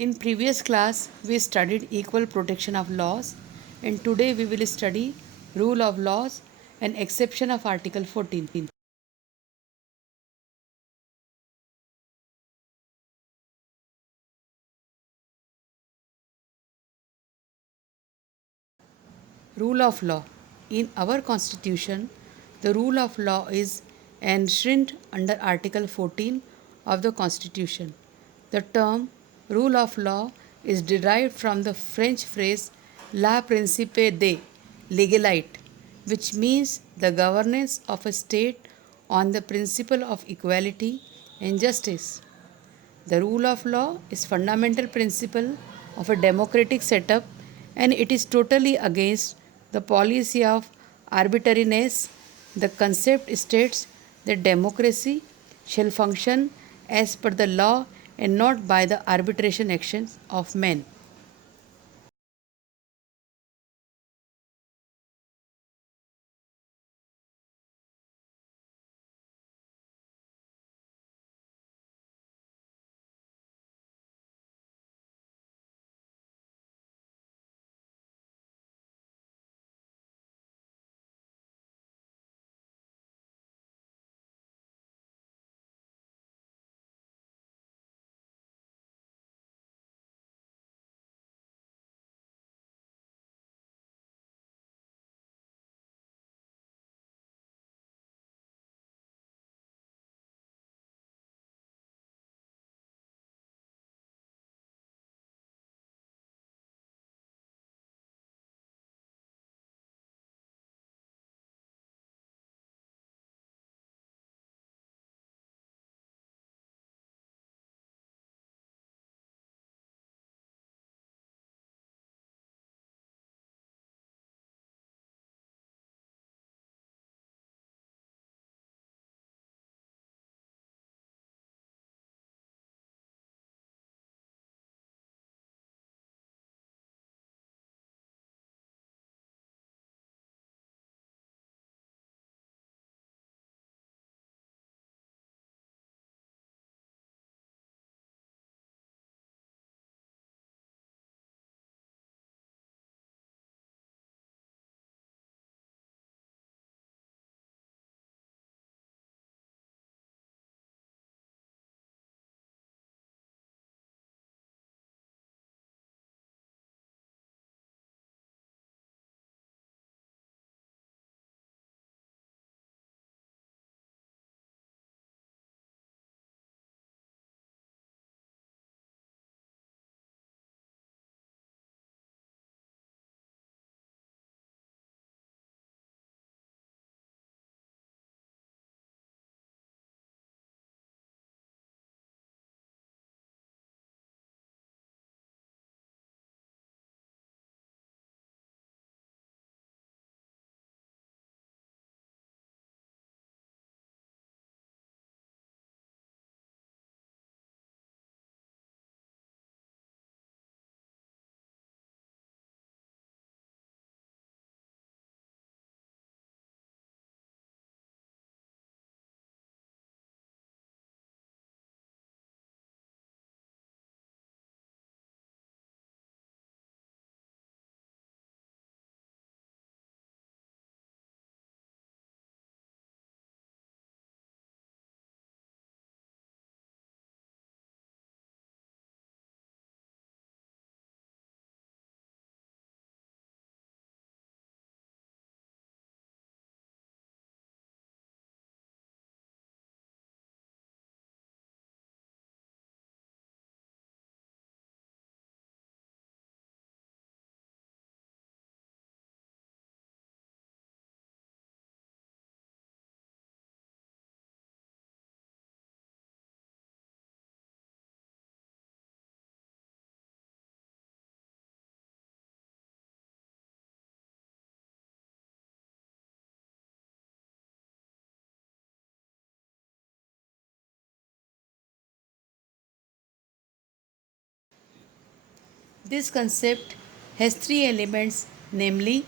In previous class, we studied equal protection of laws, and today we will study rule of laws and exception of Article 14. Rule of law. In our constitution, the rule of law is enshrined under Article 14 of the constitution. The term rule of law is derived from the French phrase la principe de legalite, which means the governance of a state on the principle of equality and justice. The rule of law is fundamental principle of a democratic setup, and it is totally against the policy of arbitrariness. The concept states that democracy shall function as per the law and not by the arbitration actions of men. This concept has three elements, namely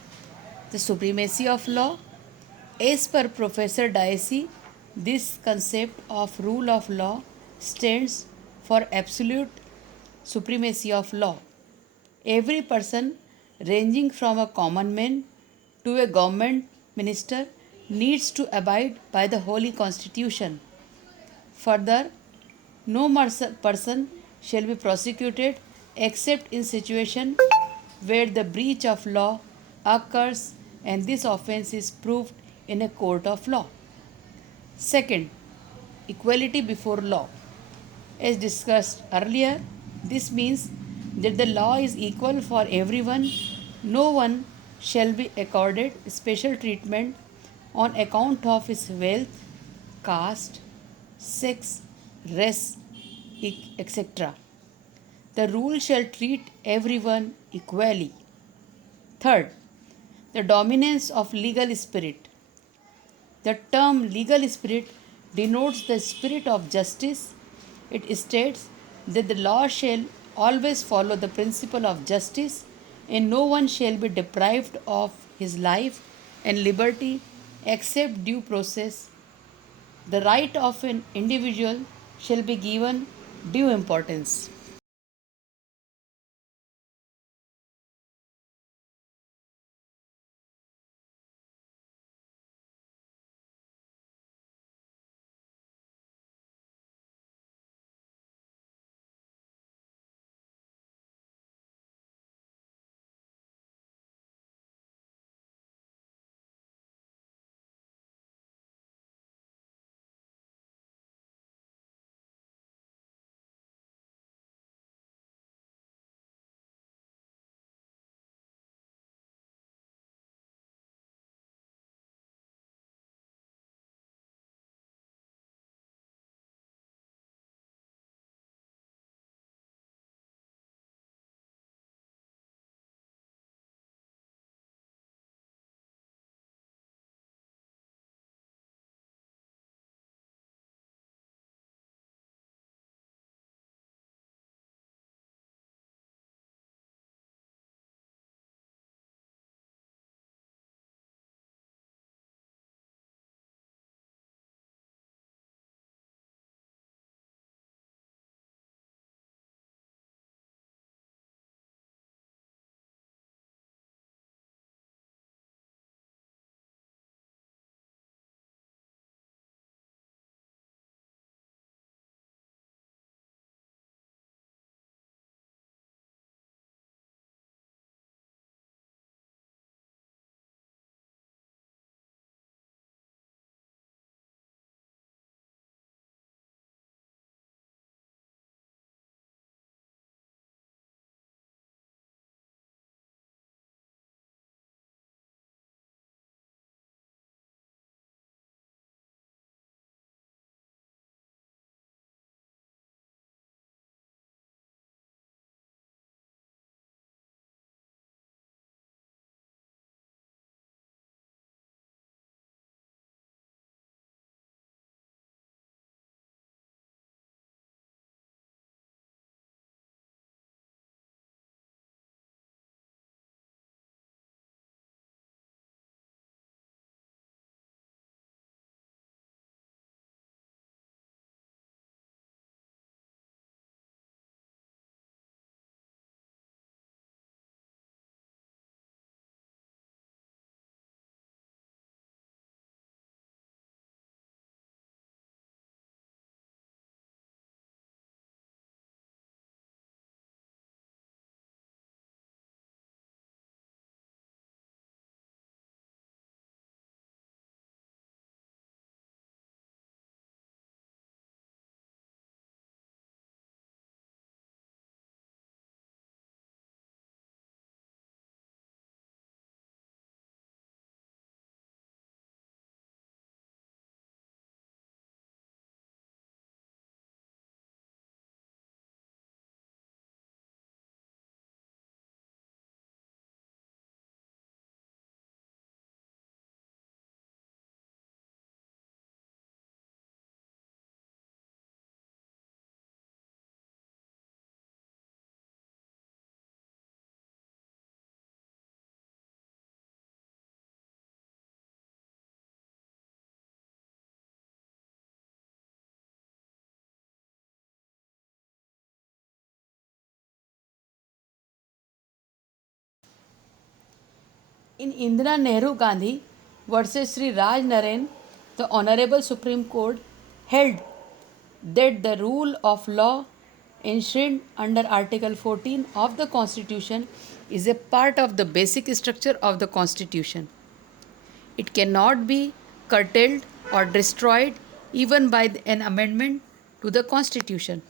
the supremacy of law. As per Professor Dicey, this concept of rule of law stands for absolute supremacy of law. Every person, ranging from a common man to a government minister, needs to abide by the Holy Constitution. Further, no person shall be prosecuted except in situation where the breach of law occurs and this offense is proved in a court of law. Second, equality before law. As discussed earlier, this means that the law is equal for everyone. No one shall be accorded special treatment on account of his wealth, caste, sex, race, etc. The rule shall treat everyone equally. Third, the dominance of legal spirit. The term legal spirit denotes the spirit of justice. It states that the law shall always follow the principle of justice, and no one shall be deprived of his life and liberty except due process. The right of an individual shall be given due importance. In Indira Nehru Gandhi versus Sri Raj Naren, the Honorable Supreme Court held that the rule of law enshrined under Article 14 of the Constitution is a part of the basic structure of the Constitution. It cannot be curtailed or destroyed even by an amendment to the Constitution.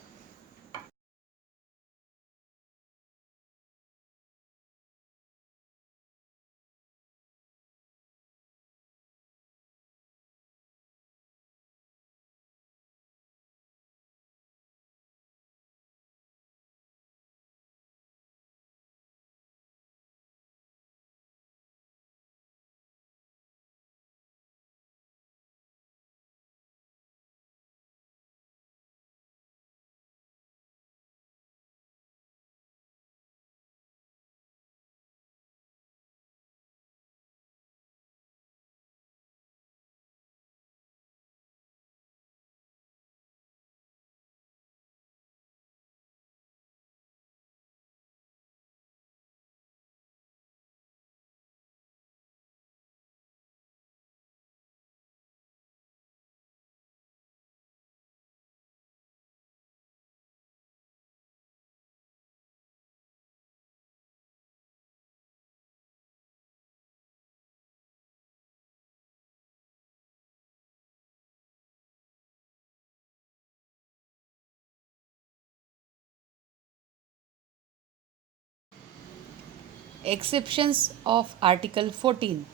Exceptions of Article 14.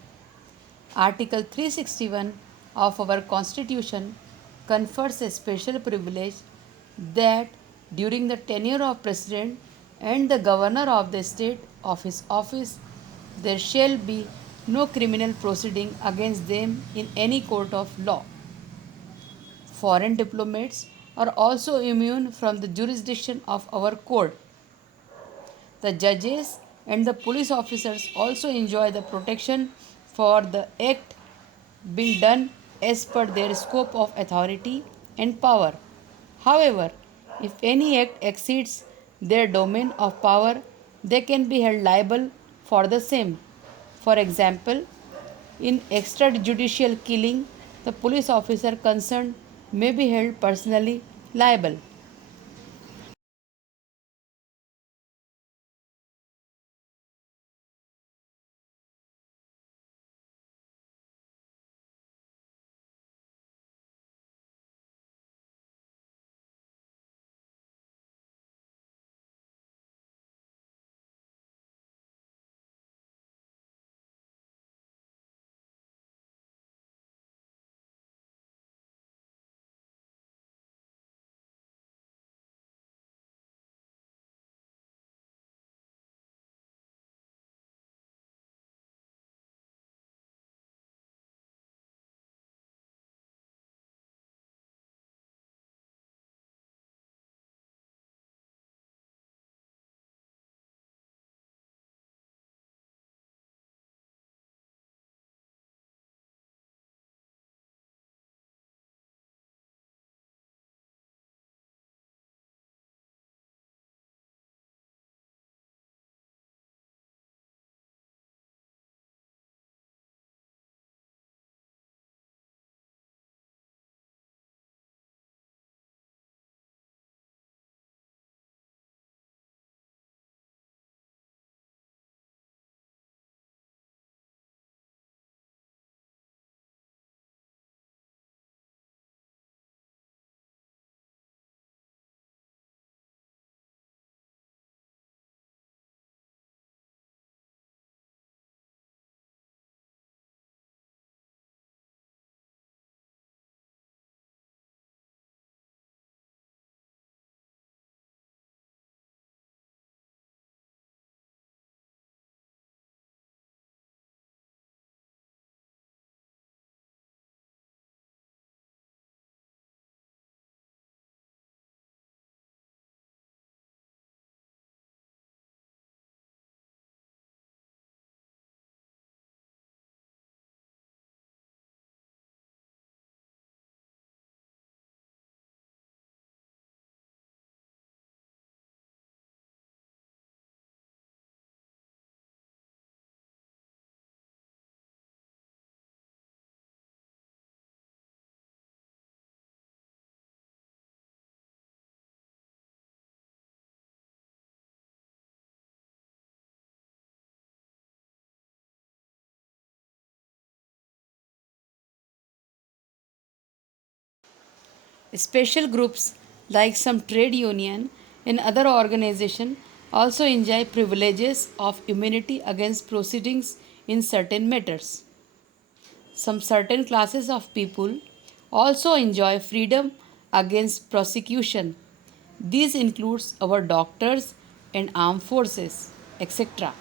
Article 361 of our Constitution confers a special privilege that during the tenure of President and the Governor of the state of his office, there shall be no criminal proceeding against them in any court of law. Foreign diplomats are also immune from the jurisdiction of our court. The judges and the police officers also enjoy the protection for the act being done as per their scope of authority and power. However, if any act exceeds their domain of power, they can be held liable for the same. For example, in extrajudicial killing, the police officer concerned may be held personally liable. Special groups like some trade union and other organization also enjoy privileges of immunity against proceedings in certain matters. Some certain classes of people also enjoy freedom against prosecution. These includes our doctors and armed forces, etc.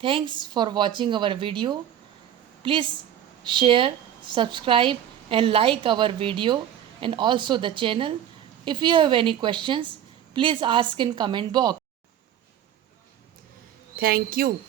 Thanks for watching our video. Please share, subscribe and like our video and also the channel. If you have any questions, please ask in comment box. Thank you.